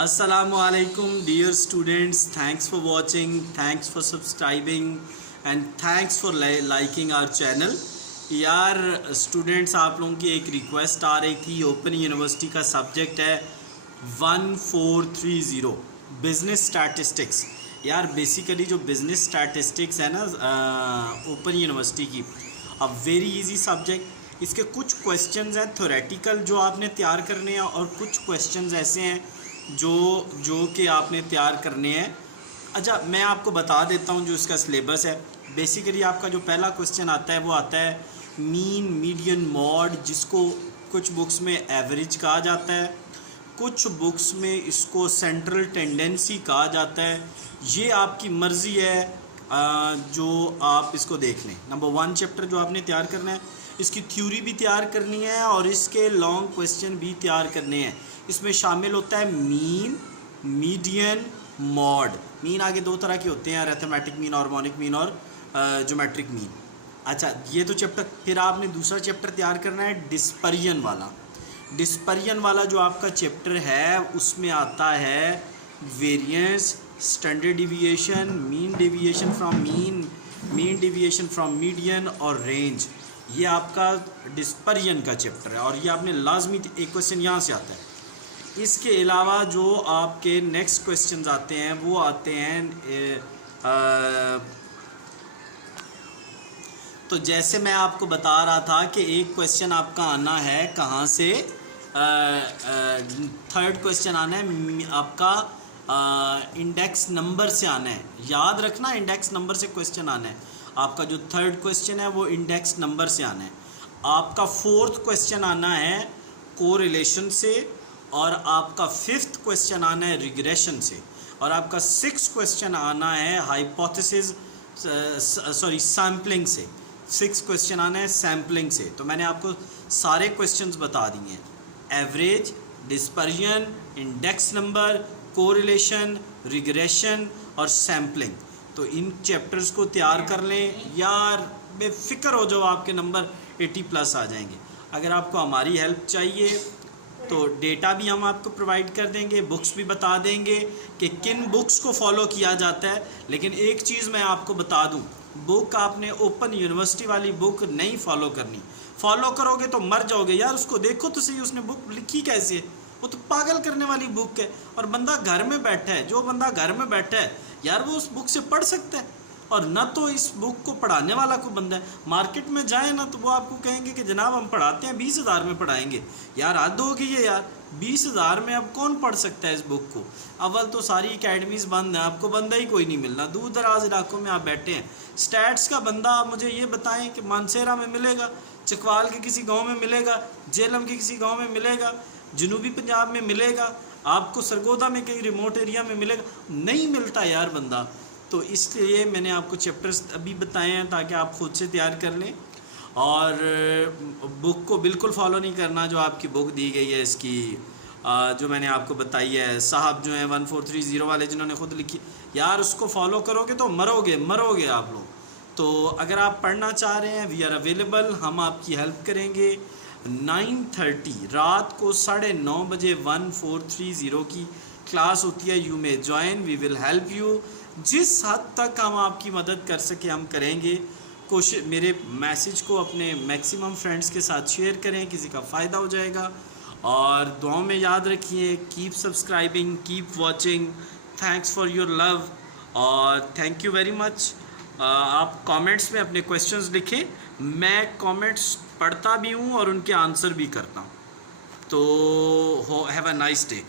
Assalamualaikum dear students, thanks for watching, thanks for subscribing and thanks for liking our channel। यार students, आप लोगों की एक request आ रही थी। ओपन यूनिवर्सिटी का सब्जेक्ट है 1430 बिज़नेस स्टैटिस्टिक्स। यार बेसिकली जो बिज़नेस स्टैटिस्टिक्स है ना ओपन यूनिवर्सिटी की, अ वेरी इजी सब्जेक्ट। इसके कुछ क्वेश्चंस हैं थ्योरेटिकल जो आपने तैयार करने हैं और कुछ क्वेश्चंस ऐसे हैं जो कि आपने तैयार करने हैं। अच्छा, मैं आपको बता देता हूँ जो इसका सिलेबस है। बेसिकली आपका जो पहला क्वेश्चन आता है वो आता है मीन, मीडियन, मॉड, जिसको कुछ बुक्स में एवरेज कहा जाता है, कुछ बुक्स में इसको सेंट्रल टेंडेंसी कहा जाता है। ये आपकी मर्ज़ी है, जो आप इसको देख लें। नंबर 1 चैप्टर जो आपने तैयार करना है, इसकी थ्योरी भी तैयार करनी है और इसके लॉन्ग क्वेश्चन भी तैयार करने हैं। इसमें शामिल होता है मीन, मीडियन, मॉड। मीन आगे दो तरह के होते हैं, अरिथमेटिक मीन, हार्मोनिक मीन और ज्योमेट्रिक मीन। अच्छा, ये तो चैप्टर। फिर आपने दूसरा चैप्टर तैयार करना है डिस्पर्जन वाला। डिस्पर्जन वाला जो आपका चैप्टर है उसमें आता है variance, standard deviation, mean deviation from mean, mean deviation from median और रेंज। ये आपका डिस्पर्जन का चैप्टर है और ये आपने लाजमी एक क्वेश्चन यहाँ से आता है। इसके अलावा जो आपके नेक्स्ट क्वेश्चंस आते हैं वो आते हैं तो जैसे मैं आपको बता रहा था कि एक क्वेश्चन आपका आना है कहाँ से, थर्ड क्वेश्चन आना है आपका इंडेक्स नंबर से आना है। याद रखना, इंडेक्स नंबर से क्वेश्चन आना है। आपका जो थर्ड क्वेश्चन है वो इंडेक्स नंबर से आना है। आपका फोर्थ क्वेश्चन आना है कोरिलेशन से और आपका फिफ्थ क्वेश्चन आना है रिग्रेशन से और आपका सिक्स्थ क्वेश्चन आना है हाइपोथेसिस सैम्पलिंग से। सिक्स क्वेश्चन आना है सैम्पलिंग से। तो मैंने आपको सारे क्वेश्चंस बता दिए हैं, average, dispersion, index number, correlation, regression और सैम्पलिंग। तो इन चैप्टर्स को तैयार कर लें यार, बेफिक्र हो जाओ, आपके नंबर 80+ आ जाएंगे। अगर आपको हमारी हेल्प चाहिए तो डेटा भी हम आपको प्रोवाइड कर देंगे, बुक्स भी बता देंगे कि किन बुक्स को फॉलो किया जाता है। लेकिन एक चीज़ मैं आपको बता दूं, बुक आपने ओपन यूनिवर्सिटी वाली बुक नहीं फॉलो करनी। फॉलो करोगे तो मर जाओगे यार। उसको देखो तो सही, उसने बुक लिखी कैसे है। वो तो पागल करने वाली बुक है और बंदा घर में बैठा है, जो बंदा घर में बैठा है यार वो उस बुक से पढ़ सकता है। और न तो इस बुक को पढ़ाने वाला को बंदा है। मार्केट में जाए ना तो वो आपको कहेंगे कि जनाब हम पढ़ाते हैं 20,000 में पढ़ाएंगे। यार हद होगी ये यार, 20,000 में अब कौन पढ़ सकता है इस बुक को। अव्वल तो सारी एकेडमीज़ बंद है, आपको बंदा ही कोई नहीं मिलना। दूर दराज इलाकों में आप बैठे हैं। स्टैट्स का बंदा आप मुझे ये बताएं कि मानसेरा में मिलेगा, चकवाल के किसी गाँव में मिलेगा, जेलम के किसी गाँव में मिलेगा, जनूबी पंजाब में मिलेगा, आपको सरगोदा में कहीं रिमोट एरिया में मिलेगा? नहीं मिलता यार बंदा। तो इसलिए मैंने आपको चैप्टर्स अभी बताए हैं ताकि आप खुद से तैयार कर लें और बुक को बिल्कुल फॉलो नहीं करना जो आपकी बुक दी गई है। इसकी जो मैंने आपको बताई है, साहब जो हैं 1430 वाले जिन्होंने खुद लिखी, यार उसको फॉलो करोगे तो मरोगे आप लोग। तो अगर आप पढ़ना चाह रहे हैं, वी आर अवेलेबल, हम आपकी हेल्प करेंगे। 9:30 रात को 9:30 बजे 1430 की क्लास होती है। You may join, we will help you. जिस हद तक हम आपकी मदद कर सके हम करेंगे। कोशिश, मेरे मैसेज को अपने मैक्सिमम फ्रेंड्स के साथ शेयर करें, किसी का फ़ायदा हो जाएगा। और दुआओं में याद रखिए, keep subscribing, keep watching, thanks for your love और थैंक यू वेरी मच। आप कमेंट्स में अपने क्वेश्चंस लिखें, मैं कमेंट्स पढ़ता भी हूँ और उनके आंसर भी करता हूँ। तो हैव अ नाइस डे।